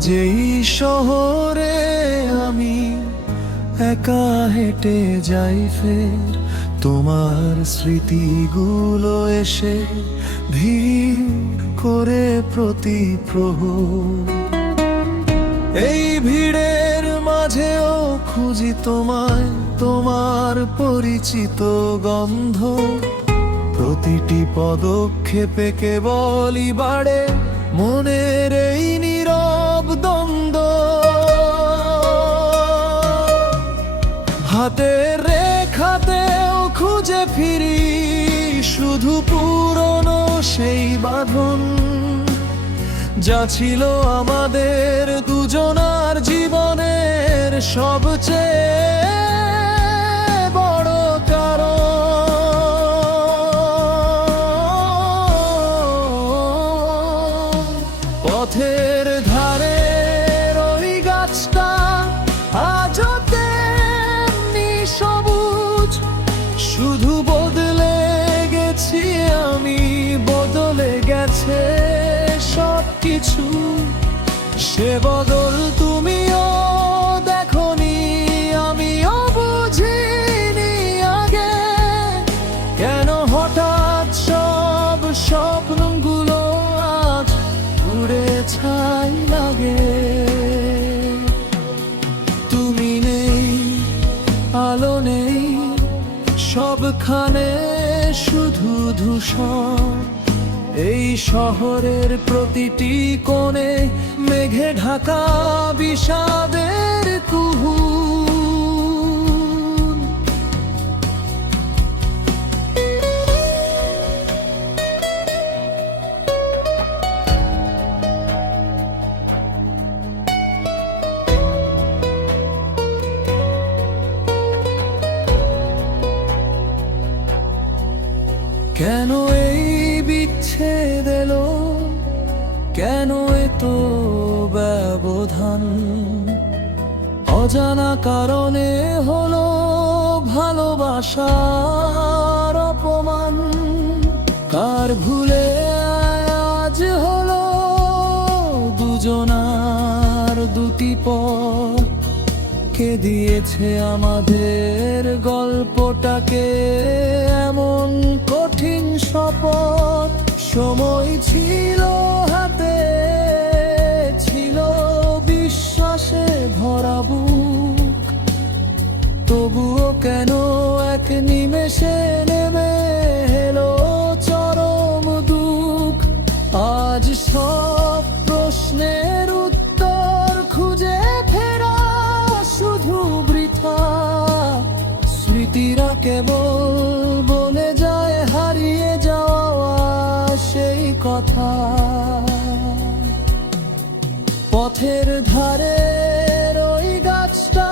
আজ এই শহরে আমি একা হেঁটে যাই ফের, তোমার স্মৃতিগুলো এসে ভিড় করে প্রতি প্রহর। এই ভিড়ের মাঝেও খুঁজি তোমায়, তোমার পরিচিত গন্ধ। প্রতিটি পদক্ষেপে কেবলই বাড়ে মনের এই নীরব দ্বন্দ্ব। হাতের রেখাতেও খুঁজে ফিরি শুধু পুরনো সেই বাঁধন, যা ছিল আমাদের দুজনার জীবনের সবচেয়ে বড় কারণ। পথের ধারে ওই গাছটা আজও তেমনি সবুজ, শুধু বদলে গেছি আমি, বদলে গেছে সবকিছু। সে বদল তুমিও দেখোনি, আমিও বুঝিনি আগে, কেন হঠাৎ সব স্বপ্নগুলো আজ উড়ে ছাই লাগে। তুমি নেই, আলো নেই, সবখানে শুধু ধূসর। এই শহরের প্রতিটি কোণে মেঘে ঢাকা বিষাদের কুহু। কেন এই বিচ্ছেদ এলো, কেন এত ব্যবধান? অজানা কারণে হলো ভালোবাসার অপমান। কার ভুলে আজ হলো দুজনার দুটি পথ? কে দিয়েছে আমাদের গল্পটাকে এমন কঠিন শপথ? সময় ছিল হাতে, ছিল বিশ্বাসে ভরা বুক, তবুও কেন এক নিমেষে নেমে এলো চরম দুঃখ? আজ সব প্রশ্নের উত্তর খুঁজে ফেরা শুধু বৃথা। স্মৃতিরা কেবল বলে যায় হারিয়ে যাওয়া সেই কথা। পথের ধারে ওই গাছটা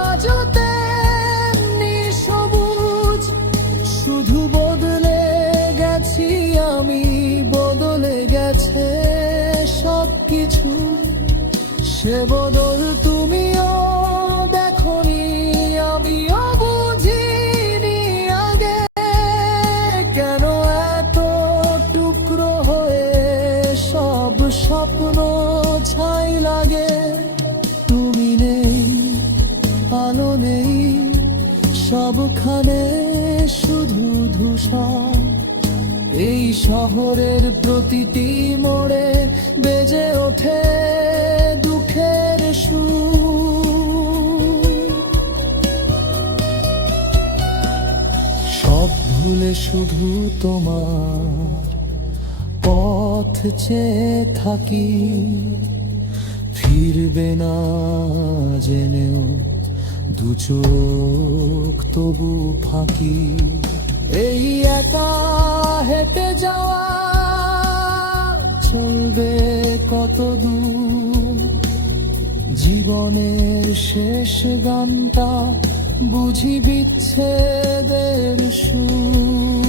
আজও তেমনি সবুজ, শুধু বদলে গেছি আমি, বদলে গেছে সবকিছু। সে বদল তুমিও দেখোনি, আমিও বুঝিনি আগে, কেন এত টুকরো হয়ে সব স্বপ্ন ছাই লাগে। তুমি নেই, আলো নেই, সবখানে শুধু ধূসর। এই শহরের প্রতিটি মোড়ে বেজে ওঠে দুঃখের সুর। সব ভুলে শুধু তোমার পথ চেয়ে থাকি, ফিরবে না জেনেও দু চোখ তবু ফাঁকি। এই একা হেঁটে যাওয়া চলবে কত দূর? জীবনের শেষ গানটা বুঝি বিচ্ছেদের সুর।